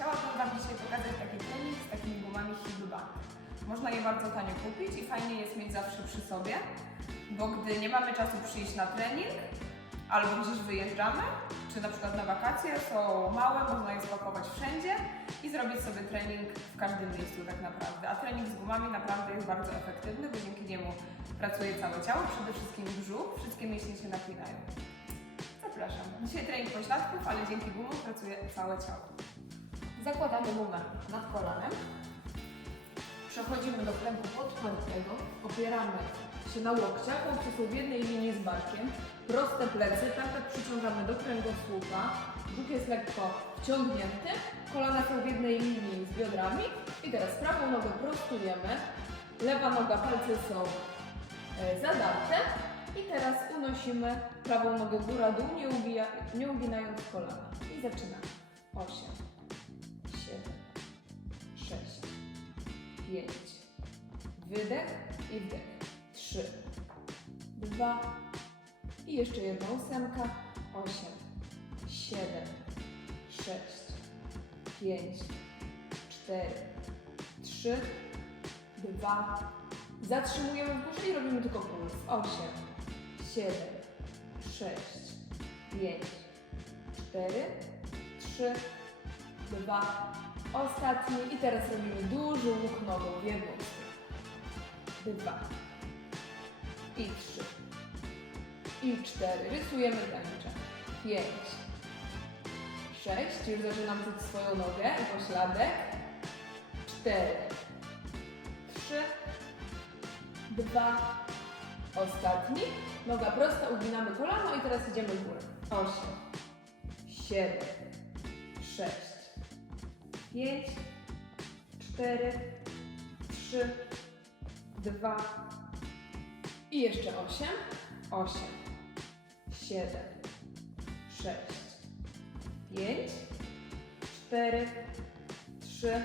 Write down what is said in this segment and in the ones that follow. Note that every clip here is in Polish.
Chciałabym Wam dzisiaj pokazać taki trening z takimi gumami Hibba. Można je bardzo tanio kupić i fajnie jest mieć zawsze przy sobie, bo gdy nie mamy czasu przyjść na trening, albo gdzieś wyjeżdżamy, czy na przykład na wakacje, są małe, można je spakować wszędzie i zrobić sobie trening w każdym miejscu tak naprawdę. A trening z gumami naprawdę jest bardzo efektywny, bo dzięki niemu pracuje całe ciało, przede wszystkim brzuch, wszystkie mięśnie się napinają. Zapraszam. Dzisiaj trening pośladków, ale dzięki gumom pracuje całe ciało. Zakładamy gumę nad kolanem. Przechodzimy do kręgu podpiętego. Opieramy się na łokciach, łokcie są w jednej linii z barkiem. Proste plecy, tak tak przyciągamy do kręgosłupa. Brzuch jest lekko wciągnięty. Kolana są w jednej linii z biodrami. I teraz prawą nogę prostujemy. Lewa noga, palce są e, zadarte. I teraz unosimy prawą nogę góra-dół, nie, nie uginając kolana. I zaczynamy. 8, 5. Wydech i wdech. 3, 2 i jeszcze jedna ósemka. 8, 7, 6, 5, 4, 3, 2. Zatrzymujemy w górze i robimy tylko puls. 8, 7, 6, 5, 4, 3, 2. Ostatni i teraz robimy duży łuk nogą w jedną. 2 i 3 i 4. Rysujemy tęczę. 5, 6. Już zaczynam czuć swoją nogę i pośladek. 4, 3, 2, ostatni. Noga prosta, uginamy kolano i teraz idziemy w górę. 8, 7, 6, 5, 4, 3, 2 i jeszcze 8, 8, 7, 6, 5, 4, 3,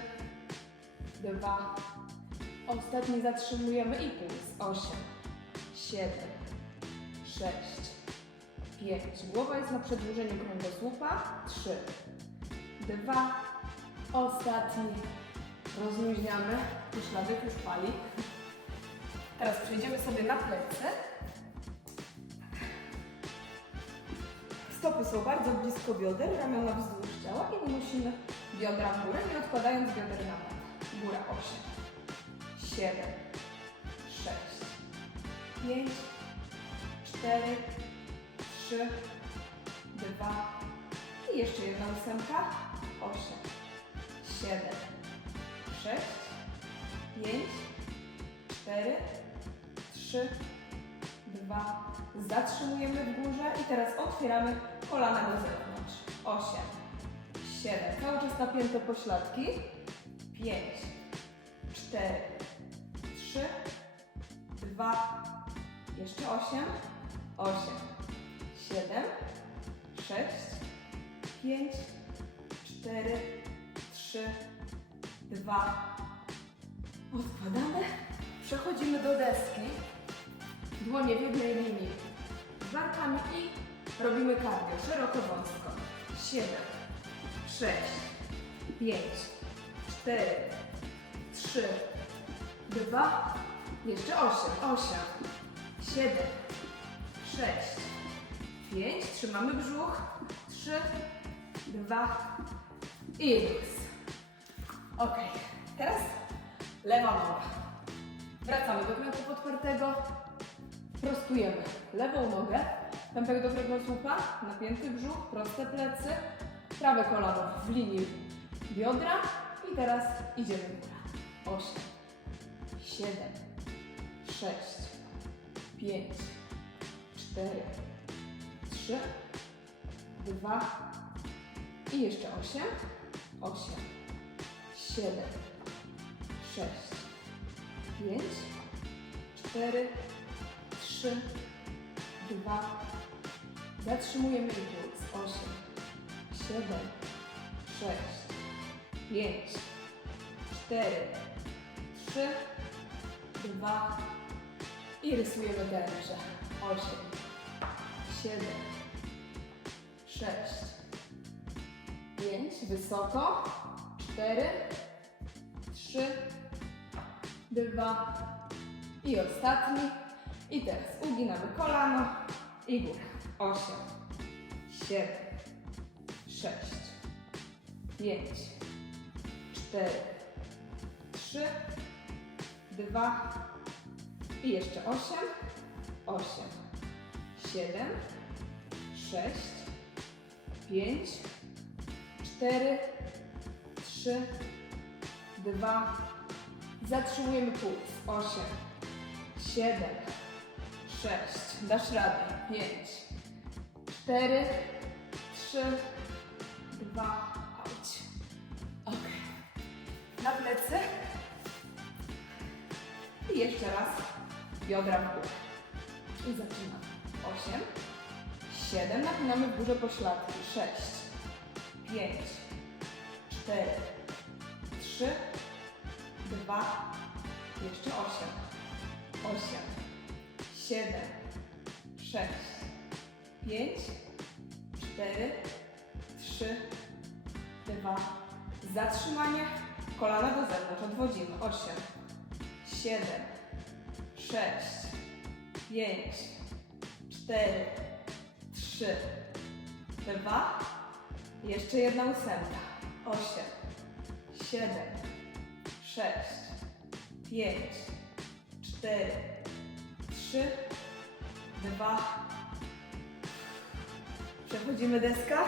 2, ostatni zatrzymujemy i puls. 8, 7, 6, 5. Głowa jest na przedłużeniu kręgosłupa. 3, 2, ostatni. Rozluźniamy. Śladek już pali. Teraz przejdziemy sobie na plecy. Stopy są bardzo blisko bioder, ramiona wzdłuż ciała i unosimy biodra w górę, nie odkładając bioder na bok. Góra 8, 7, 6, 5, 4, 3, 2 i jeszcze jedna ósemka. 8, 7, 6, 5, 4, 3, 2. Zatrzymujemy w górze i teraz otwieramy kolana do zewnątrz. 8, 7. Cały czas napięte pośladki. 5, 4, 3, 2, jeszcze 8, 8, 7, 6, 5, 4, 3, 2. Odkładamy. Przechodzimy do deski. Dłonie w jednej linii barkami i robimy kardio. Szeroko, wąsko. 7, 6, 5, 4, 3, 2, jeszcze 8, 8, 7, 6, 5, trzymamy brzuch, 3, 2 i. Ok, teraz lewa noga. Wracamy do kręgu podpartego, prostujemy lewą nogę, pępek do kręgosłupa, napięty brzuch, proste plecy, prawe kolano w linii biodra. I teraz idziemy. W górę. 8, 7, 6, 5, 4, 3, 2 i jeszcze 8, 8, 7, 6, 5, 4, 3, 2, zatrzymujemy impuls, 8, 7, 6, 5, 4, 3, 2 i rysujemy tęczę, 8, 7, 6, 5, wysoko. Cztery, trzy, dwa i ostatni. I teraz uginamy kolano i górę. Osiem, siedem, sześć, pięć, cztery, trzy, dwa i jeszcze osiem, osiem, siedem, sześć, pięć, cztery, trzy, dwa. Zatrzymujemy puls. Osiem, siedem, sześć. Dasz radę. Pięć, cztery, trzy, dwa. Auć. Ok. Na plecy. I jeszcze raz. Biodra w górę. I zaczynamy. Osiem, siedem. Napinamy w górze pośladki. Sześć, pięć, cztery, trzy, dwa, jeszcze osiem, osiem, siedem, sześć, pięć, cztery, trzy, dwa, zatrzymanie, kolana do zewnątrz, odwodzimy, osiem, siedem, sześć, pięć, cztery, trzy, dwa, jeszcze jedna ósemka. Osiem, siedem, sześć, pięć, cztery, trzy, dwa. Przechodzimy deska.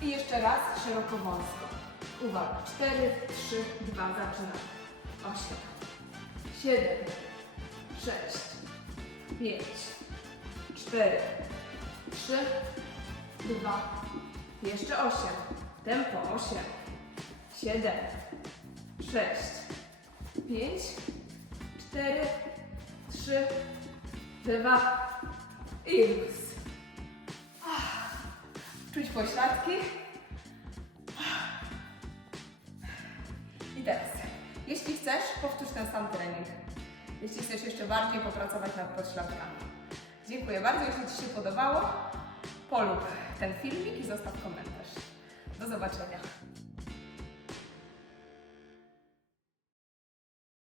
I jeszcze raz szeroko wąsko. Uwaga. Cztery, trzy, dwa. Zaczynamy. Osiem, siedem, sześć, pięć, cztery, trzy, dwa. Jeszcze osiem. Tempo osiem, siedem, sześć, pięć, cztery, trzy, dwa i luz. Czuć pośladki. I teraz, jeśli chcesz, powtórz ten sam trening. Jeśli chcesz jeszcze bardziej popracować nad pośladkami. Dziękuję bardzo. Jeśli Ci się podobało, polub ten filmik i zostaw komentarz. Do zobaczenia.